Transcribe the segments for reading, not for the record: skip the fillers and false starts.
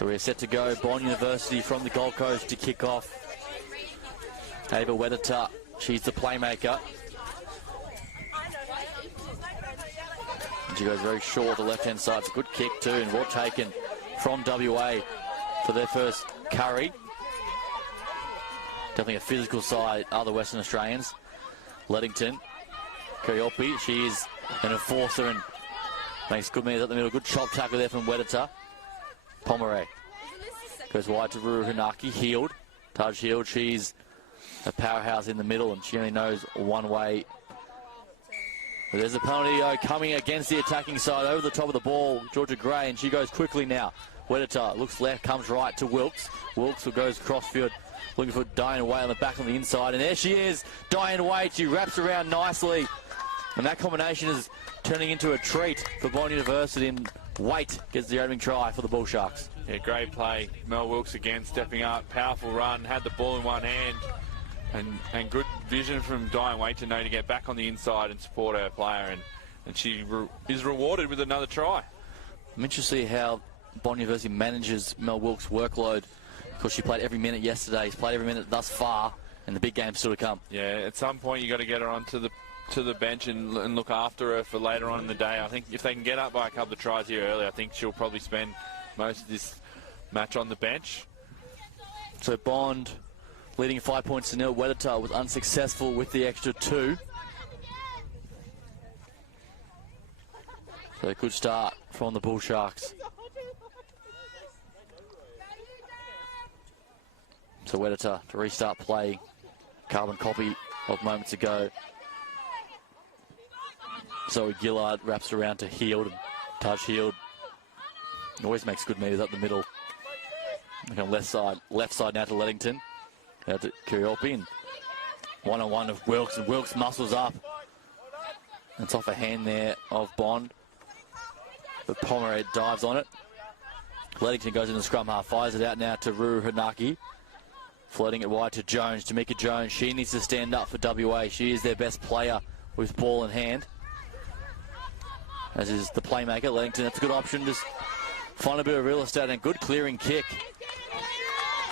So we're set to go. Bond University from the Gold Coast to kick off. Ava Wedata, she's the playmaker. And she goes very short, the left-hand side. It's a good kick too, and well taken from WA for their first curry. Definitely a physical side, other Western Australians. Leddington, Kuriopi, she is an enforcer and makes good meters up the middle. Good chop tackle there from Wedata. Pomeray goes wide to Ruru Hanaki. Healed. Taj Healed. She's a powerhouse in the middle and she only knows one way. But there's a penalty coming against the attacking side over the top of the ball. Georgia Gray, and she goes quickly now. Wedata looks left, comes right to Wilkes. Wilkes goes crossfield, looking for Diane Wade on the back on the inside. And there she is, Diane Wade. She wraps around nicely. And that combination is turning into a treat for Bond University, and Waite gets the opening try for the Bull Sharks. Yeah, great play. Mel Wilkes again stepping up, powerful run, had the ball in one hand, and good vision from Diane Waite to know to get back on the inside and support her player, and she is rewarded with another try. I'm interested to see how Bond University manages Mel Wilkes' workload, because she played every minute yesterday. She's played every minute thus far, and the big game's still to come. Yeah, at some point you got to get her onto the bench and look after her for later on in the day. I think if they can get up by a couple of tries here early, I think she'll probably spend most of this match on the bench. So Bond leading 5 points to nil. Wedata was unsuccessful with the extra 2. So a good start from the Bull Sharks. So Wedata to restart play. Carbon copy of moments ago. Zoe Gillard wraps around to Heald, and Taj Heald always makes good meters up the middle. Like on left side now to Leddington. Out to Kuriopi, and one-on-one of Wilkes, and Wilkes muscles up. And it's off a hand there of Bond. But Pomeray dives on it. Leddington goes in the scrum half, fires it out now to Ruru Hanaki. Floating it wide to Jones, Tamika Jones. She needs to stand up for WA. She is their best player with ball in hand. As is the playmaker, Leddington. That's a good option. Just find a bit of real estate and good clearing kick.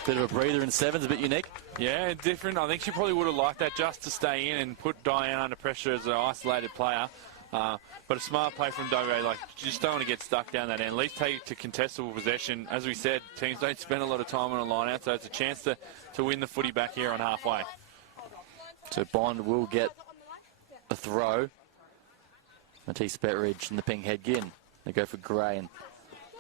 Bit of a breather in sevens, a bit unique. Yeah, different. I think she probably would have liked that just to stay in and put Diane under pressure as an isolated player. But a smart play from WA. Like, you just don't want to get stuck down that end. At least take it to contestable possession. As we said, teams don't spend a lot of time on a line out, so it's a chance to win the footy back here on halfway. So Bond will get a throw. Matisse Betteridge and the ping head in. They go for Gray, and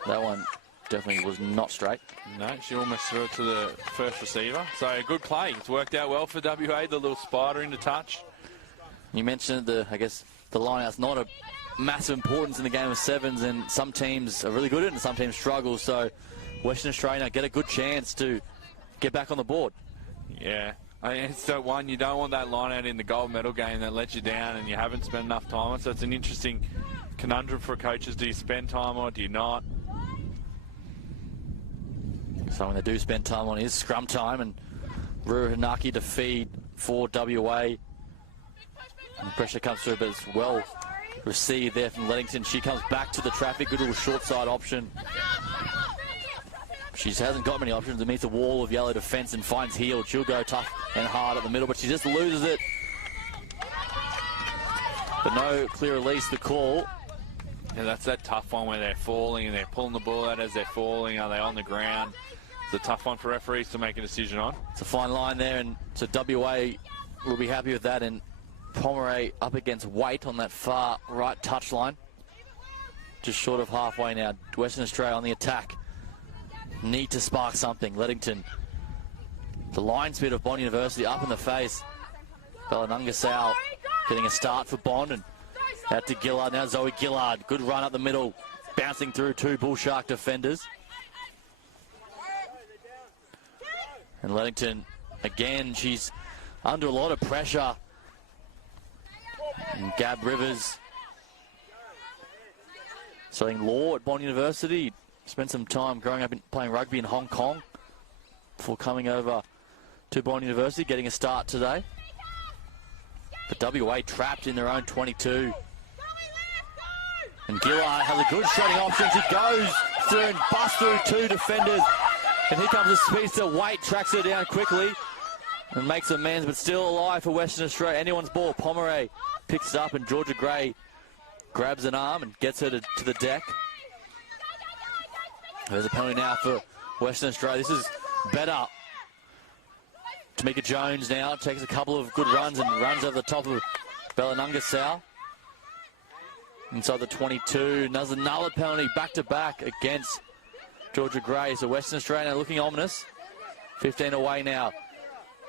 that one definitely was not straight. No, she almost threw it to the first receiver. So a good play. It's worked out well for WA, the little spider into touch. You mentioned the line-out's not a massive importance in the game of sevens, and some teams are really good at it and some teams struggle. So Western Australia get a good chance to get back on the board. Yeah. I mean, it's the one, you don't want that line out in the gold medal game that lets you down and you haven't spent enough time on. So it's an interesting conundrum for coaches. Do you spend time on it? Do you not? Something they do spend time on is scrum time, and Ruru Hanaki to feed for WA. And the pressure comes through, but it's well received there from Leddington. She comes back to the traffic, good little short side option. She hasn't got many options. It meets a wall of yellow defence and finds Heald. She'll go tough and hard at the middle, but she just loses it. But no clear release, the call. Yeah, that's that tough one where they're falling and they're pulling the ball out as they're falling. Are they on the ground? It's a tough one for referees to make a decision on. It's a fine line there, and so WA will be happy with that. And Pomeray up against Waite on that far right touchline. Just short of halfway now. Western Australia on the attack. Need to spark something. Leddington. The line speed of Bond University up in the face. Belanungasau getting a start for Bond, and out to Gillard. Now Zoe Gillard. Good run up the middle. Bouncing through 2 Bull Shark defenders. And Leddington, again, she's under a lot of pressure. And Gab Rivers studying law at Bond University. Spent some time growing up playing rugby in Hong Kong before coming over to Bond University, getting a start today. But WA trapped in their own 22. And Gillard has a good shotting option. She goes speedster and busts through 2 defenders. And here comes the speedster. Waite tracks her down quickly and makes amends, but still alive for Western Australia. Anyone's ball. Pomeray picks it up, and Georgia Gray grabs an arm and gets her to the deck. There's a penalty now for Western Australia. This is better. Tamika Jones now takes a couple of good runs and runs over the top of Bellanunga-Sal. Inside the 22. There's another penalty back-to-back against Georgia Gray. So Western Australia looking ominous. 15 away now.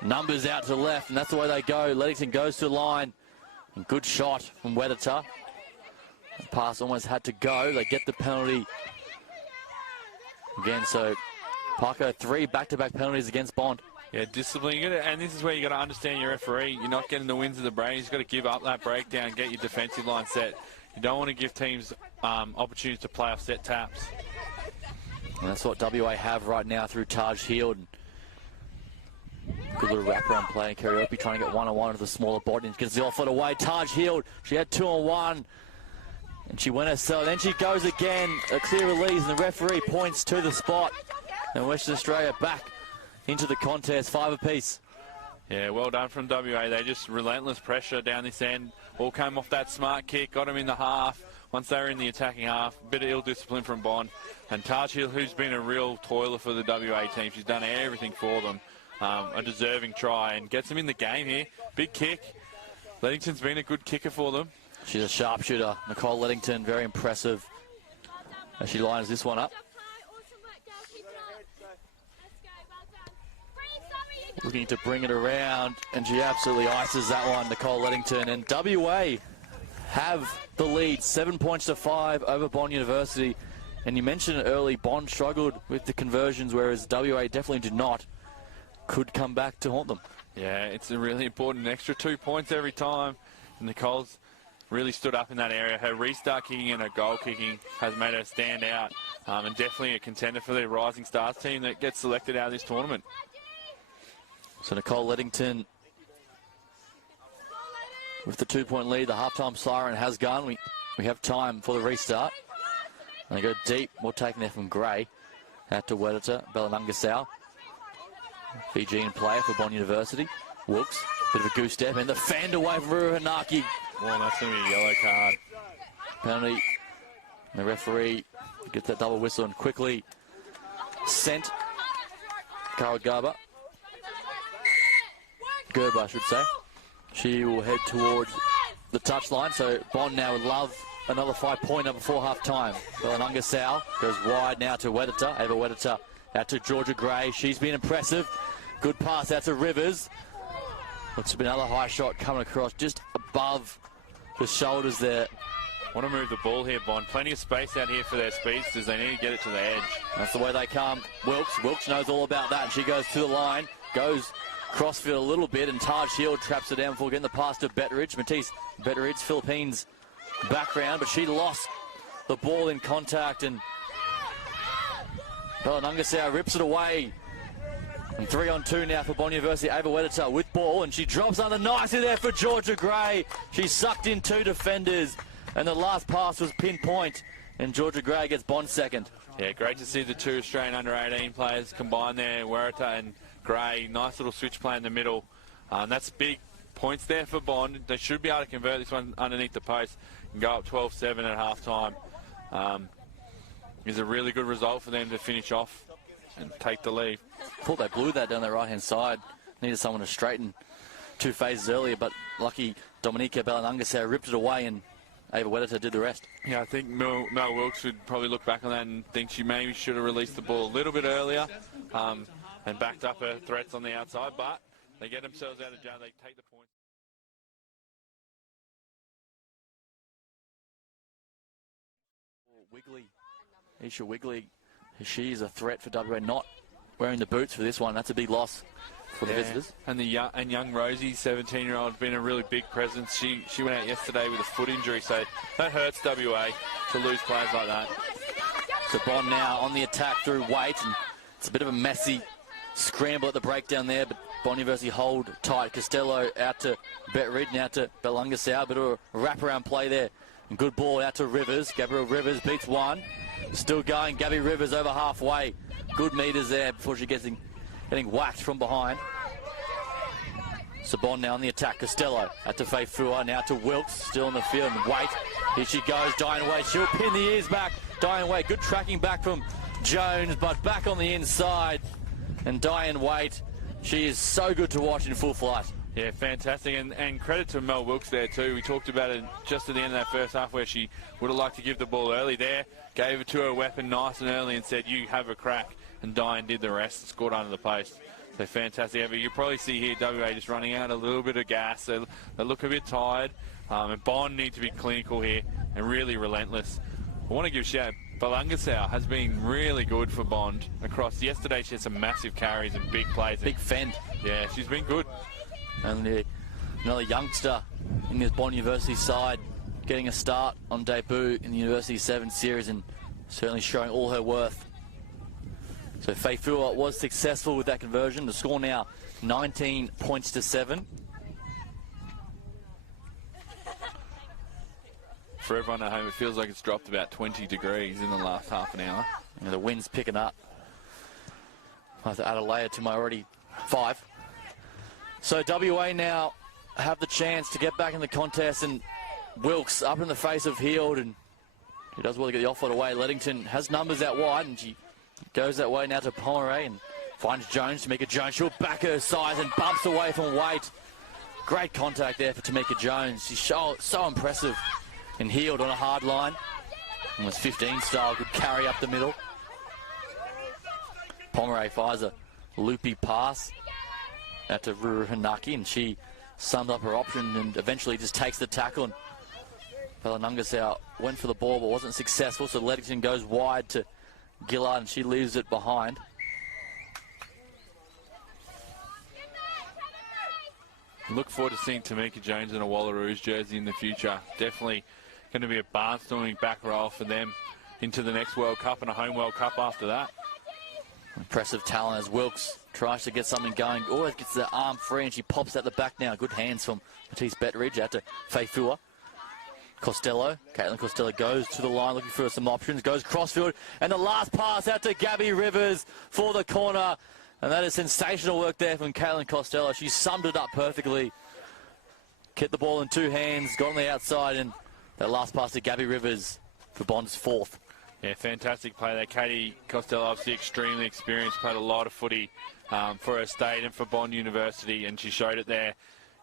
Numbers out to the left, and that's the way they go. Leddington goes to the line. And good shot from Wedderta. The pass almost had to go. They get the penalty again. So Parko, 3 back-to-back penalties against Bond. Yeah, discipline. And this is where you got to understand your referee. You're not getting the wins of the brain. You've got to give up that breakdown, get your defensive line set. You don't want to give teams opportunities to play off set taps. And that's what WA have right now through Taj Heald. Good little wraparound play. Karaoke trying to get one-on-one with the smaller body and gets the off-foot away. Taj Heald, she had 2-on-1. And she went herself. Then she goes again. A clear release, and the referee points to the spot. And Western Australia back into the contest, 5 apiece. Yeah, well done from WA. They just relentless pressure down this end. All came off that smart kick, got them in the half. Once they were in the attacking half, a bit of ill discipline from Bond. And Taj Heald, who's been a real toiler for the WA team, she's done everything for them. A deserving try and gets them in the game here. Big kick. Leddington's been a good kicker for them. She's a sharpshooter. Nicole Leddington, very impressive as she lines this one up. Looking to bring it around, and she absolutely ices that one, Nicole Leddington. And WA have the lead, 7 points to 5 over Bond University. And you mentioned it early, Bond struggled with the conversions, whereas WA definitely did not. Could come back to haunt them. Yeah, it's a really important extra 2 points every time. And Nicole's really stood up in that area. Her restart kicking and her goal kicking has made her stand out. And definitely a contender for the Rising Stars team that gets selected out of this tournament. So Nicole Leddington with the 2-point lead. The halftime siren has gone. We have time for the restart. And they go deep. More taken there from Gray. Out to Wedderta, Bellanunga-Sal. Fijian player for Bond University. Wilkes, bit of a goose step, and the fanned away from Ruhanaki. Well, that's going to be a yellow card. Penalty. And the referee gets that double whistle and quickly sent Carol Gerber, I should say. She will head towards the touchline, so Bond now would love another 5-pointer before half-time. Bellanunga-Sal goes wide now to Wedderta. Ava Wedderta out to Georgia Gray. She's been impressive. Good pass out to Rivers. Looks to be another high shot coming across just above the shoulders there. Want to move the ball here, Bond. Plenty of space out here for their speedsters. They need to get it to the edge. That's the way they come. Wilkes knows all about that, and she goes to the line. Goes crossfield a little bit, and Taj Heald traps her down before getting the pass to Betteridge. Matisse Betteridge, Philippines background, but she lost the ball in contact, and Bellanunga-Sal rips it away. And 3-on-2 now for Bond University. Ava Wedderta with ball, and she drops under nicely there for Georgia Gray. She sucked in 2 defenders, and the last pass was pinpoint, and Georgia Gray gets Bond second. Yeah, great to see the 2 Australian under-18 players combine there, Wedderta and Gray. Nice little switch play in the middle. That's big points there for Bond. They should be able to convert this one underneath the post and go up 12-7 at half-time. Is a really good result for them to finish off and take the lead. Thought they blew that down their right-hand side. Needed someone to straighten 2 phases earlier, but lucky Dominica Bellanunga-Sal ripped it away, and Ava Wedderta did the rest. Yeah, I think Mel Wilkes would probably look back on that and think she maybe should have released the ball a little bit earlier and backed up her threats on the outside, but they get themselves out of jail. They take the point. Wigley, Isha Wigley, she is a threat for WA, not wearing the boots for this one. That's a big loss for the visitors. And young Rosie, 17-year-old, been a really big presence. She went out yesterday with a foot injury, so that hurts WA to lose players like that. So Bond now on the attack through Waite, and it's a bit of a messy scramble at the breakdown there, but Bond University hold tight. Costello out to Betteridge, now to Bellanunga-Sal, bit of a wraparound play there. And good ball out to Rivers. Gabriel Rivers beats one. Still going. Gabby Rivers over halfway. Good meters there before she gets getting whacked from behind. Sabon now on the attack. Costello at to Faifua, now to Wilkes, still in the field. And Waite, here she goes. Diane Waite, she'll pin the ears back. Diane Waite, good tracking back from Jones, but back on the inside. And Diane Waite, she is so good to watch in full flight. Yeah, fantastic, and credit to Mel Wilkes there too. We talked about it just at the end of that first half where she would have liked to give the ball early there, gave it to her weapon nice and early and said, you have a crack, and Diane did the rest and scored under the post. So fantastic. You probably see here WA just running out a little bit of gas. They look a bit tired, and Bond needs to be clinical here and really relentless. I want to give a shout. Balangasau has been really good for Bond across. Yesterday she had some massive carries and big plays. Big fend. Yeah, she's been good. And another youngster in this Bond University side getting a start on debut in the University 7 series and certainly showing all her worth. So Faifua was successful with that conversion. The score now 19 points to 7. For everyone at home, it feels like it's dropped about 20 degrees in the last half an hour. The wind's picking up. I have to add a layer to my already 5. So WA now have the chance to get back in the contest, and Wilkes up in the face of Heald, and he does well to get the off-foot away. Leddington has numbers out wide, and she goes that way now to Pomeray and finds Jones. Tamika Jones, she'll back her size and bumps away from Waite. Great contact there for Tamika Jones. She's so impressive. And Heald on a hard line. Almost 15 style, good carry up the middle. Pomeray fires a loopy pass out to Ruru Hanaki, and she summed up her option and eventually just takes the tackle. And Balangasau went for the ball but wasn't successful, so Leddington goes wide to Gillard and she leaves it behind. Look forward to seeing Tamika Jones in a Wallaroos jersey in the future. Definitely going to be a barnstorming back row for them into the next World Cup and a home World Cup after that. Impressive talent as Wilkes tries to get something going. Always gets the arm free and she pops out the back now. Good hands from Matisse Betteridge out to Faifua. Costello, Caitlin Costello goes to the line looking for some options, goes crossfield, and the last pass out to Gabby Rivers for the corner. And that is sensational work there from Caitlin Costello. She summed it up perfectly. Kept the ball in 2 hands, got on the outside, and that last pass to Gabby Rivers for Bond's 4th. Yeah, fantastic play there. Katie Costello, obviously extremely experienced, played a lot of footy for her state and for Bond University, and she showed it there.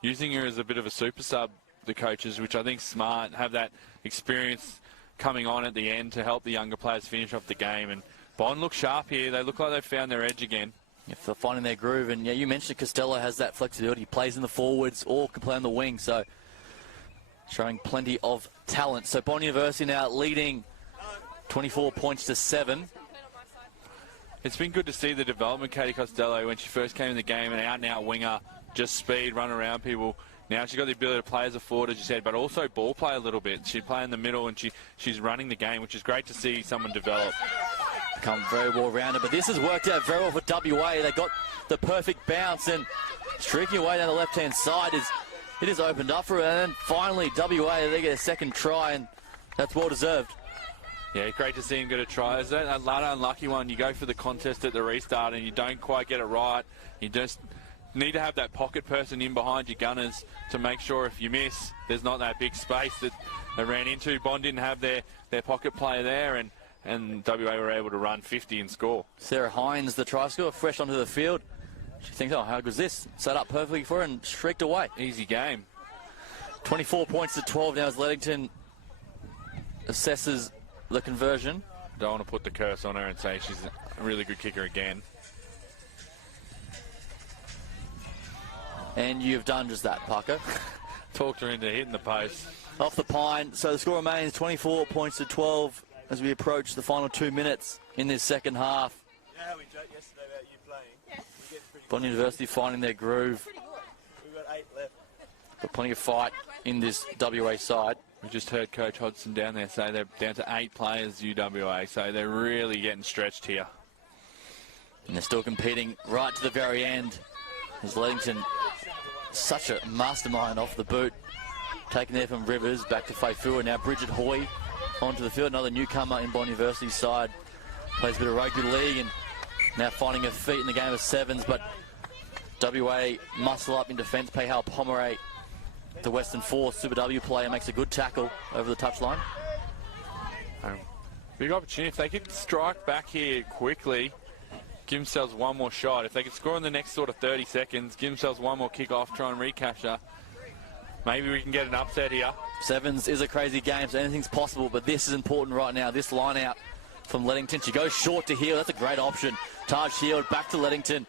Using her as a bit of a super sub, the coaches, which I think is smart, have that experience coming on at the end to help the younger players finish off the game. And Bond looks sharp here. They look like they've found their edge again. Yeah, for finding their groove. And yeah, you mentioned Costello has that flexibility. He plays in the forwards or can play on the wing. So showing plenty of talent. So Bond University now leading 24 points to 7. It's been good to see the development, Katie Costello, when she first came in the game, an out-and-out winger, just speed, run around people. Now she's got the ability to play as a forward, as you said, but also ball play a little bit. She'd play in the middle and she's running the game, which is great to see someone develop. Become very well rounded, but this has worked out very well for WA. They got the perfect bounce and streaking away down the left-hand side. It is opened up for her, and then finally WA, they get a second try, and that's well deserved. Yeah, great to see him get a try. Is that a unlucky one? You go for the contest at the restart and you don't quite get it right. You just need to have that pocket person in behind your gunners to make sure if you miss, there's not that big space that they ran into. Bond didn't have their pocket player there, and WA were able to run 50 and score. Sarah Hines, the try scorer, fresh onto the field. She thinks, oh, how good is this? Set up perfectly for her and shrieked away. Easy game. 24 points to 12 now as Leddington assesses the conversion. Don't want to put the curse on her and say she's a really good kicker again. And you've done just that, Parker. Talked her into hitting the post. Off the pine. So the score remains 24 points to 12 as we approach the final 2 minutes in this second half. You know how we joked yesterday about you playing? We get pretty Bond University finding their groove. We've got 8 left. Got plenty of fight in this WA side. We just heard Coach Hodgson down there say they're down to 8 players UWA, so they're really getting stretched here. And they're still competing right to the very end. As Leddington, such a mastermind off the boot. Taken there from Rivers, back to Faifua. Now Bridget Hoy onto the field. Another newcomer in Bond University's side. Plays a bit of rugby league and now finding her feet in the game of sevens. But WA muscle up in defence. Payhal Pomeray, the Western Force Super W player, makes a good tackle over the touchline. Big opportunity. If they could strike back here quickly, give themselves one more shot. If they could score in the next sort of 30 seconds, give themselves one more kick-off, try and recapture. Maybe we can get an upset here. Sevens is a crazy game, so anything's possible, but this is important right now. This line out from Leddington. She goes short to Heald. That's a great option. Taj Heald back to Leddington.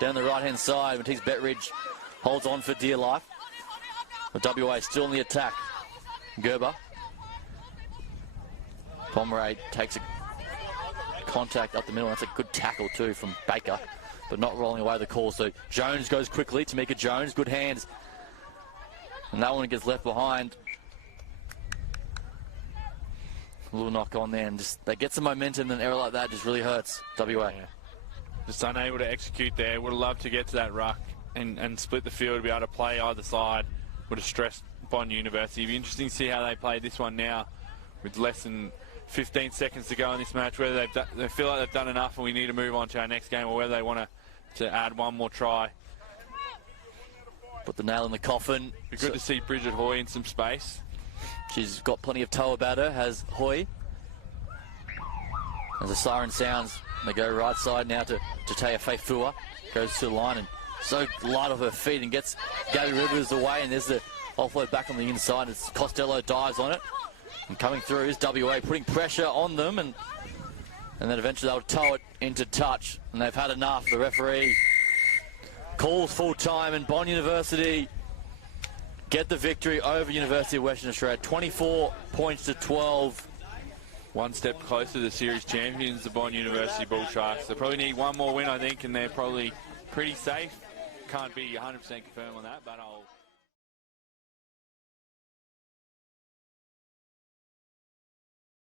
Down the right-hand side, Matisse Betridge holds on for dear life. But WA still in the attack. Gerber. Pomeray takes a contact up the middle. That's a good tackle too from Baker, but not rolling away the call. So Jones goes quickly. Tamika Jones, good hands. And that one gets left behind. A little knock on there, and just they get some momentum, and an error like that just really hurts WA. Yeah. Just unable to execute there. Would have loved to get to that ruck and split the field to be able to play either side. Would have stressed Bond University. It'd be interesting to see how they play this one now with less than 15 seconds to go in this match, whether they feel like they've done enough and we need to move on to our next game, or whether they want to add one more try. Put the nail in the coffin. Be good to see Bridget Hoy in some space. She's got plenty of toe about her, has Hoy. As the siren sounds, they go right side now to Taya Faifua. Goes to the line and so light off her feet and gets Gabby Rivers away, and there's the offload back on the inside as Costello dives on it. And coming through is WA, putting pressure on them, and then eventually they'll tow it into touch, and they've had enough. The referee calls full time, and Bond University get the victory over University of Western Australia, 24 points to 12. One step closer to the series champions, the Bond University Bull Sharks. They probably need one more win, I think, and they're probably pretty safe. Can't be 100% confirmed on that, but I'll